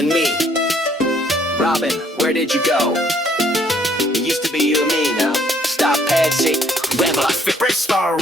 and me. Robin, where did you go? It used to be you and me now. Stop patsy.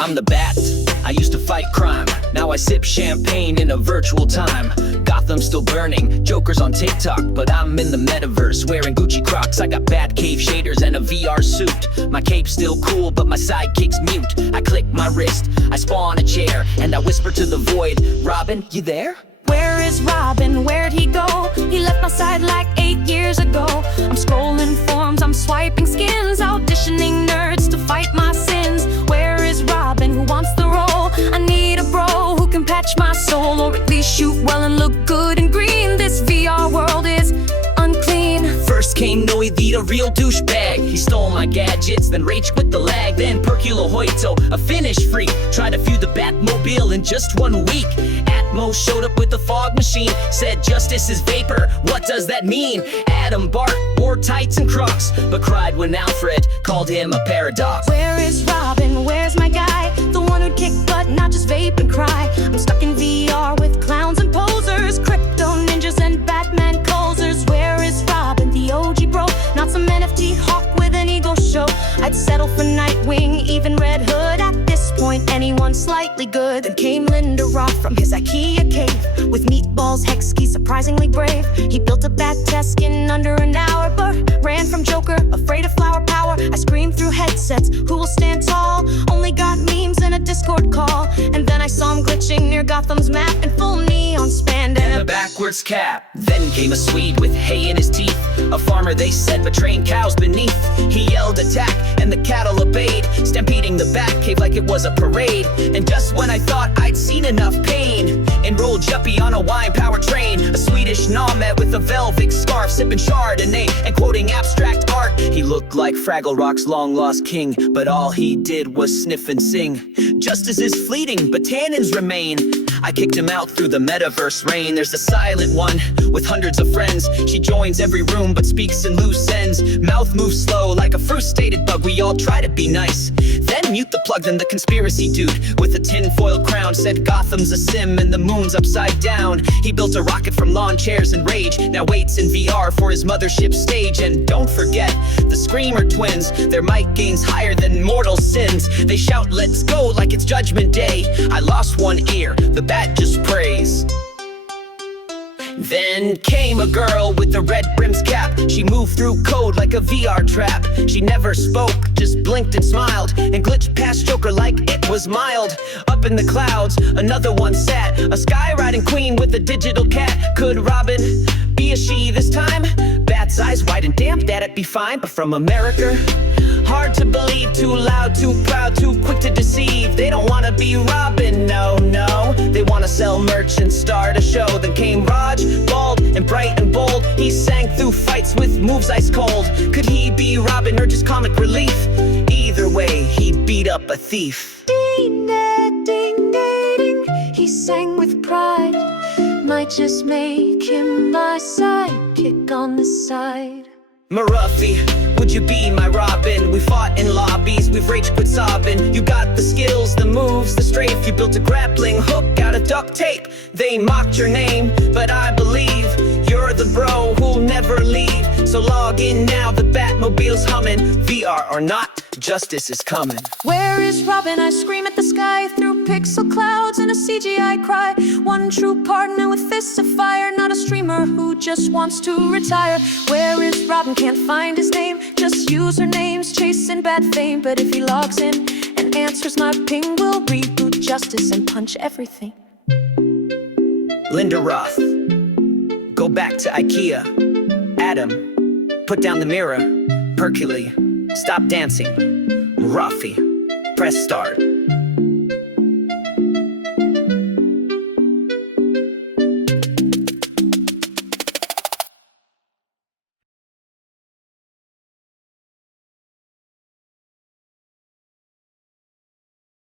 I'm the Bat, I used to fight crime. Now I sip champagne in a virtual time. Gotham's still burning, Joker's on TikTok, but I'm in the metaverse wearing Gucci Crocs. I got Batcave shaders and a VR suit. My cape's still cool, but my sidekick's mute. I click my wrist, I spawn a chair, and I whisper to the void, Robin, you there? Where is Robin? Where'd he go? He left my side like 8 years ago. I'm scrolling forms, I'm swiping skins, auditioning nerds to fight my sins. Where is Robin? Who wants the role? I need a bro who can patch my soul, or at least shoot well and look good in green. This VR world is unclean. First came NoID, a real douchebag. He stole my gadgets, then ragequit the lag. Then Perkule Hoito, a Finnish freak, tried to feud the Batmobile in just 1 week. Atmo showed up with a fog machine, said justice is vapor, what does that mean? Adam Bart wore tights and Crocs, but cried when Alfred called him a paradox. Where is Robin? Where's my guy? The one who'd kick butt, not just vape and cry. I'm stuck in VR with clowns and posers, crypto ninjas and Batman closers. Where is Robin, the OG bro? Not some NFT hawk with an ego show. I'd settle for Nightwing, even Red Hood. At this point, anyone slightly good. Then came Linda Roth from his IKEA cave, with meatballs, Hexkey, surprisingly brave. He built a bat desk in under an hour, but ran from Joker, afraid of flower power. I screamed through headsets, who will stand tall? Only got memes and a Discord call. And then I saw him glitching near Gotham's map in full neon spandex and a backwards cap. Then came a Swede with hay in his teeth, a farmer they said, but trained cows beneath. He yelled attack, and the cattle obeyed, stampeding the Batcave like it was a parade. And just when I thought I'd seen enough pain, enrolled Yuppie on a wine power train. A Swedish nomad with a velvet scarf, sipping Chardonnay and quoting abstract art. He looked like Fraggle Rock's long-lost king, but all he did was sniff and sing. Justice is fleeting, but tannins remain. I kicked him out through the metaverse rain. There's a silent one with hundreds of friends. She joins every room but speaks in loose ends. Mouth moves slow like a frustrated bug. We all try to be nice, then mute the plug. Then the conspiracy dude with a tinfoil crown said Gotham's a sim and the moon's upside down. He built a rocket from lawn chairs and rage, now waits in VR for his mothership stage. And don't forget the Screamer twins, their mic gains higher than mortal sins. They shout let's go like it's Judgment Day. I lost one ear, the bat just prays. Then came a girl with a red brim's cap. She moved through code like a VR trap. She never spoke, just blinked and smiled, and glitched past Joker like it was mild. Up in the clouds, another one sat, a sky-riding queen with a digital cat. Could Robin be a she this time? Bat's eyes wide and damp, that'd be fine. But from America, hard to believe, too loud, too proud, too quick to deceive. They don't wanna be Robin, no, no. They wanna sell merch and start a show. Then came Raj, bald and bright and bold. He sang through fights with moves ice cold. Could he be Robin or just comic relief? Either way, he beat up a thief. Ding, ding, ding, ding. He sang with pride. Might just make him my sidekick on the side. Maruffy, would you be my Robin? We fought in lobbies, we've rage quit sobbing. You got the skills, the moves, the strafe. You built a grappling hook out of duct tape. They mocked your name, but I believe you're the bro who'll never leave. So log in now, the Batmobile's humming. VR or not, justice is coming. Where is Robin? I scream at the sky through pixel clouds and a CGI cry. One true partner with fists of fire, not a streamer who just wants to retire. Where is Robin? Can't find his name, just usernames chasing bad fame. But if he logs in and answers my ping, we'll reboot justice and punch everything. Linda Roth, go back to IKEA. Adam, put down the mirror. Perkule, stop dancing. Ruffy, press start.